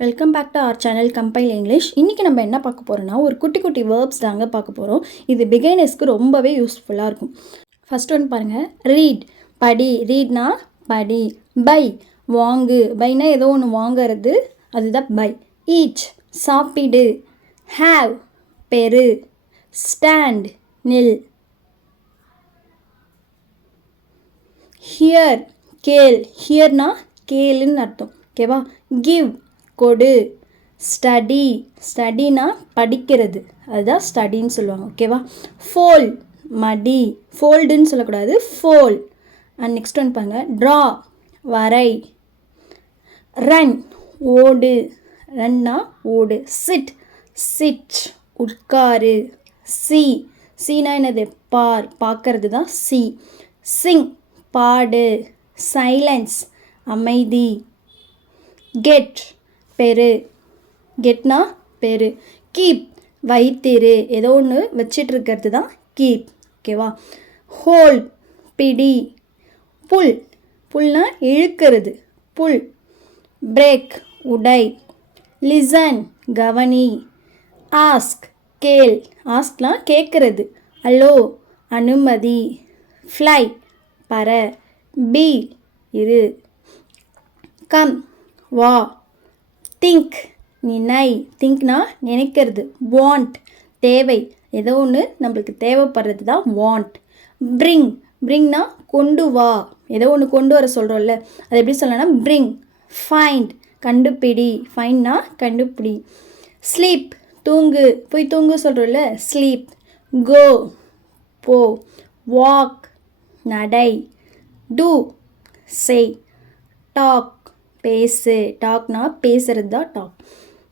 Welcome back to our channel compile English. இன்றைக்கி நம்ம என்ன பார்க்க போகிறோன்னா ஒரு குட்டி குட்டி வேர்ப்ஸ் தாங்க பார்க்க போகிறோம். இது பிகைனர்ஸ்க்கு ரொம்பவே யூஸ்ஃபுல்லாக இருக்கும். ஃபஸ்ட் ஒன் பாருங்கள், ரீட் படி, ரீட்னா படி. பை வாங்கு, பைனா ஏதோ ஒன்று வாங்கிறது, அதுதான் பை. ஈட் சாப்பிடு. ஹேவ் பெரு. ஸ்டாண்ட் நில். ஹியர் கேள், ஹியர்னா கேளுன்னு அர்த்தம், ஓகேவா. கிவ் கொடு. ஸ்டடி, ஸ்டடினா படிக்கிறது, அதுதான் ஸ்டடின்னு சொல்லுவாங்க, ஓகேவா. ஃபோல்ட் மடி, ஃபோல்டுன்னு சொல்லக்கூடாது, ஃபோல். அண்ட் நெக்ஸ்ட் ஒன் பாருங்க, ட்ரா வரை. ரன் ஓடு, ரன்னா ஓடு. சிட் சிட் உட்காரு. சி சீனா என்னது, பார், பார்க்கறது தான் சி. சிங் பாடு. சைலன்ஸ் அமைதி. கெட் பெரு, கெட்னா பெரு. கீப் வைத்திரு, ஏதோ ஒன்று வச்சிட்டு இருக்கிறது தான் கீப், ஓகேவா. ஹோல்ட் பிடி. புல் புல்னா இழுக்கிறது, புல். பிரேக் உடை. லிசன் கவனி. ஆஸ்க் கேள், ஆஸ்க்னா கேட்குறது. அலோ அனுமதி. ஃப்ளை பற. பி இரு. கம் வா. திங்க் நினை, திங்க்னா நினைக்கிறது. வாண்ட் தேவை, ஏதோ ஒன்று நம்மளுக்கு தேவைப்படுறது தான் வாண்ட். பிரிங் பிரிங்னா கொண்டு வா, ஏதோ ஒன்று கொண்டு வர சொல்கிறோம்ல, அது எப்படி சொல்லலாம், பிரிங். ஃபைண்ட் கண்டுபிடி, ஃபைண்ட்னா கண்டுபிடி. ஸ்லீப் தூங்கு, போய் தூங்கு சொல்கிறோம்ல, ஸ்லீப். கோ போ. வாக் நடை. டூ செய். டாக் பேசு, டாக்னா பேசுறது தான் டாக்.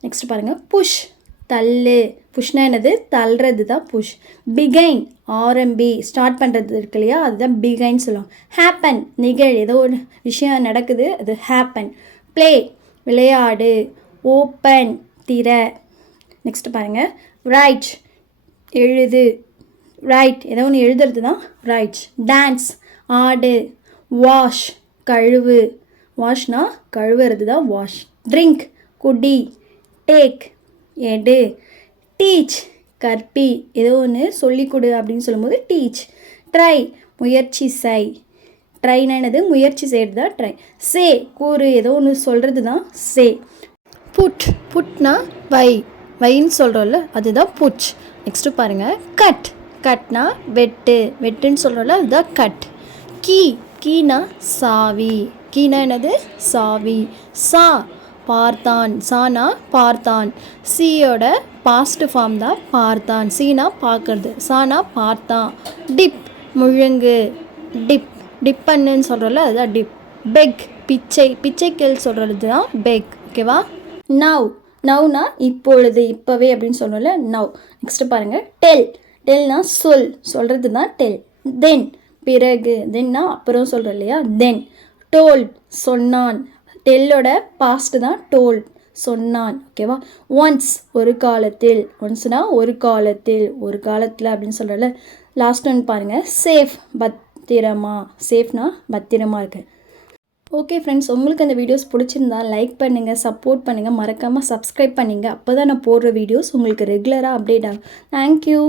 நெக்ஸ்ட் பாருங்கள், புஷ் தள்ளு. புஷ்னா என்னது, தள்ளுறது தான் புஷ். பிகைன் ஆரம்பி, ஸ்டார்ட் பண்ணுறது இருக்கு இல்லையா, அதுதான் பிகைன் சொல்லுவோம். ஹேப்பன் நிகழ், ஏதோ ஒரு விஷயம் நடக்குது, அது ஹேப்பன். ப்ளே விளையாடு. ஓப்பன் திற. நெக்ஸ்ட் பாருங்கள், ரைட் எழுது. ரைட் ஏதோ ஒன்று எழுதுறது தான் ரைட். டான்ஸ் ஆடு. வாஷ் கழுவு, வாஷ்னா கழுவுறது தான் வாஷ். ட்ரிங்க் குடி. டேக் எடு. டீச் கற்பி, ஏதோ ஒன்று சொல்லிக் கொடு அப்படின்னு சொல்லும்போது டீச். ட்ரை முயற்சி செய். ட்ரைனா என்னது, முயற்சி செய்கிறது தான் ட்ரை. சே கூறு, ஏதோ ஒன்று சொல்கிறது தான் சே. புட் புட்னா வை, வைன்னு சொல்கிறோம்ல, அதுதான் புட். நெக்ஸ்ட்டு பாருங்கள், கட் கட்னா வெட்டு, வெட்டுன்னு சொல்கிறோம்ல, அதுதான் கட். கீ கீனா சாவி, கீனா என்னது சாவி. சா பார்த்தான், சானா பார்த்தான். சீயோட பாஸ்ட் ஃபார்ம் தான் பார்த்தான், சீனா பார்க்கறது, சானா பார்த்தான். டிப் முழுங்கு. டிப் டிப் பண்ணுன்னு சொல்கிறோம்ல, அதுதான் டிப். பெக் பிச்சை, பிச்சைக்கல் சொல்கிறது தான் பெக், ஓகேவா. நவ் நவ்னா இப்பொழுது, இப்போவே அப்படின்னு சொல்கிறோம்ல, நவ். நெக்ஸ்ட்டு பாருங்கள், டெல் டெல்னா சொல், சொல்கிறது தான் டெல். தென் பிறகு, தென்னா அப்புறம் சொல்கிறோம் இல்லையா, தென். டோல்ட் சொன்னான், டெல்லோட பாஸ்ட் தான் டோல்ட், சொன்னான், ஓகேவா. ஒன்ஸ் ஒரு காலத்தில், ஒன்ஸ்னா ஒரு காலத்தில், ஒரு காலத்தில் அப்படின்னு சொல்கிறல. லாஸ்ட் ஒன் பாருங்கள், சேஃப் பத்திரமா. சேஃப்னா பத்திரமா இருக்கு. ஓகே ஃப்ரெண்ட்ஸ், உங்களுக்கு அந்த வீடியோஸ் பிடிச்சிருந்தா லைக் பண்ணுங்கள், சப்போர்ட் பண்ணுங்கள், மறக்காமல் சப்ஸ்கிரைப் பண்ணுங்கள். அப்போ தான் நான் போடுற வீடியோஸ் உங்களுக்கு ரெகுலராக அப்டேட் ஆகும். தேங்க்யூ.